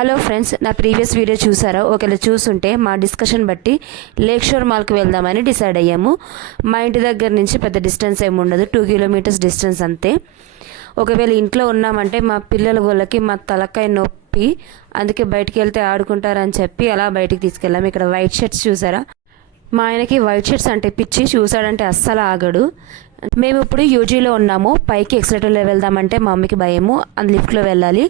Hello friends, నా previous video చూసారా? ఒకవేళ చూసుంటే మా డిస్కషన్ బట్టి లేక్ షోర్ మాల్కి వెళ్దామని డిసైడ్ అయ్యాము. మా ఇంటి దగ్గర నుంచి పెద్ద డిస్టెన్స్ ఏమి ఉండదు, 2 కిలోమీటర్స్ డిస్టెన్స్ అంతే. ఒకవేళ ఇంట్లో ఉన్నామంటే మా పిల్లల వాళ్ళకి మా తలకాయ నొప్పి, అందుకే బయటికి వెళ్తే ఆడుకుంటారని చెప్పి అలా బయటికి తీసుకెళ్ళాము. ఇక్కడ వైట్ షర్ట్స్ చూసారా? మా ఆయనకి వైట్ షర్ట్స్ అంటే పిచ్చి, చూసాడంటే అస్సలు ఆగడు. మేము ఇప్పుడు యూజీలో ఉన్నాము. పైకి ఎక్సలేటర్లో వెళ్దామంటే మా మమ్మీకి భయము, అది లిఫ్ట్లో వెళ్ళాలి,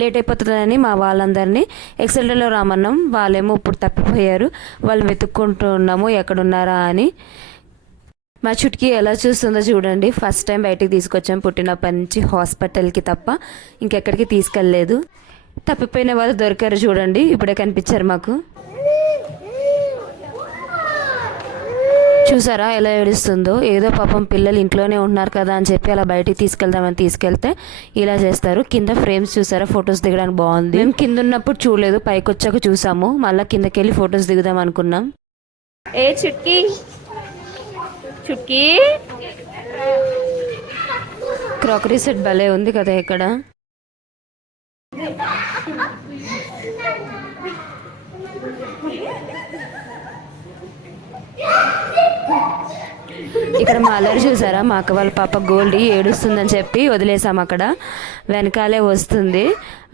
లేట్ అయిపోతుందని మా వాళ్ళందరినీ ఎక్సలేటర్లో రామన్నాం. వాళ్ళేమో ఇప్పుడు తప్పిపోయారు, వాళ్ళు వెతుక్కుంటూ ఉన్నాము ఎక్కడున్నారా అని. మా చుట్కీ ఎలా చూస్తుందో చూడండి. ఫస్ట్ టైం బయటికి తీసుకొచ్చాం, పుట్టినప్పటి నుంచి హాస్పిటల్కి తప్ప ఇంకెక్కడికి తీసుకెళ్ళలేదు. తప్పిపోయిన వాళ్ళు దొరికారు చూడండి, ఇప్పుడే కనిపించారు మాకు. చూసారా ఎలా ఏడుస్తుందో? ఏదో పాపం పిల్లలు ఇంట్లోనే ఉంటున్నారు కదా అని చెప్పి అలా బయటికి తీసుకెళ్దామని తీసుకెళ్తే ఇలా చేస్తారు. కింద ఫ్రేమ్స్ చూసారా? ఫొటోస్ దిగడానికి బాగుంది. మేము కింద ఉన్నప్పుడు చూడలేదు, పైకి వచ్చాక చూసాము. మళ్ళీ కిందకి వెళ్ళి ఫొటోస్ దిగుదాం అనుకున్నాం. ఏ చుట్కీ చుట్కీ క్రాకరీ సెట్ భలే ఉంది కదా ఇక్కడ. ఇక్కడ మా అల్లరి చూసారా? మా అక్క వాళ్ళ పాప గోల్డీ ఏడుస్తుందని చెప్పి వదిలేసాము. అక్కడ వెనకాలే వస్తుంది,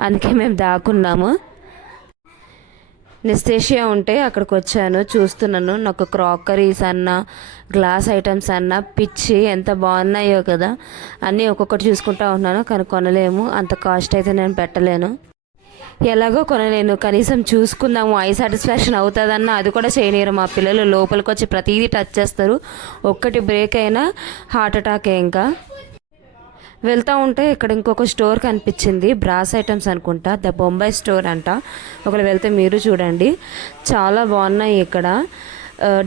అందుకే మేము దాక్కున్నాము. నెస్తేషియా ఉంటే అక్కడికి వచ్చాను, చూస్తున్నాను. నాకు క్రాకరీస్ అన్న గ్లాస్ ఐటమ్స్ అన్న పిచ్చి, ఎంత బాగున్నాయో కదా. అన్నీ ఒక్కొక్కటి చూసుకుంటా ఉన్నాను, కానీ కొనలేము, అంత కాస్ట్ అయితే నేను పెట్టలేను. ఎలాగో కొనలేను, కనీసం చూసుకుందాము, ఐ సాటిస్ఫాక్షన్ అవుతుందన్న అది కూడా చేయలేరు మా పిల్లలు. లోపలికి వచ్చి ప్రతిదీ టచ్ చేస్తారు, ఒక్కటి బ్రేక్ అయినా హార్ట్ అటాకే. ఇంకా వెళ్తూ ఉంటే ఇక్కడ ఇంకొక స్టోర్ కనిపించింది, బ్రాస్ ఐటమ్స్ అనుకుంటా, ద బొంబాయి స్టోర్ అంట. ఒకవేళ వెళ్తే మీరు చూడండి, చాలా బాగున్నాయి ఇక్కడ.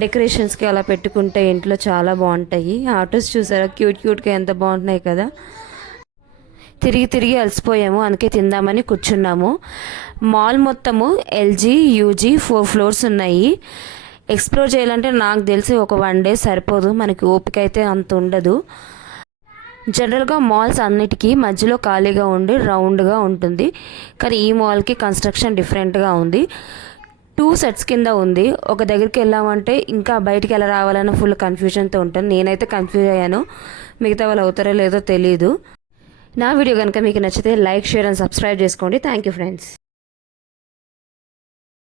డెకరేషన్స్కి అలా పెట్టుకుంటే ఇంట్లో చాలా బాగుంటాయి. ఆటోస్ చూసారా? క్యూట్గా ఎంత బాగుంటున్నాయి కదా. తిరిగి అలసిపోయాము, అందుకే తిందామని కూర్చున్నాము. మాల్ మొత్తము ఎల్జీ యూజీ 4 ఫ్లోర్స్ ఉన్నాయి. ఎక్స్ప్లోర్ చేయాలంటే నాకు తెలిసి ఒక 1 డే సరిపోదు, మనకి ఓపిక అయితే అంత ఉండదు. జనరల్గా మాల్స్ అన్నిటికీ మధ్యలో ఖాళీగా ఉండి రౌండ్గా ఉంటుంది, కానీ ఈ మాల్కి కన్స్ట్రక్షన్ డిఫరెంట్గా ఉంది. 2 సెట్స్ కింద ఉంది. ఒక దగ్గరికి వెళ్ళామంటే ఇంకా బయటికి ఎలా రావాలన్న ఫుల్ కన్ఫ్యూజన్తో ఉంటుంది. నేనైతే కన్ఫ్యూజ్ అయ్యాను, మిగతా వాళ్ళు అవుతారో లేదో తెలీదు. నా వీడియో కనుక మీకు నచ్చితే లైక్, షేర్ అండ్ సబ్స్క్రైబ్ చేసుకోండి. Thank you friends.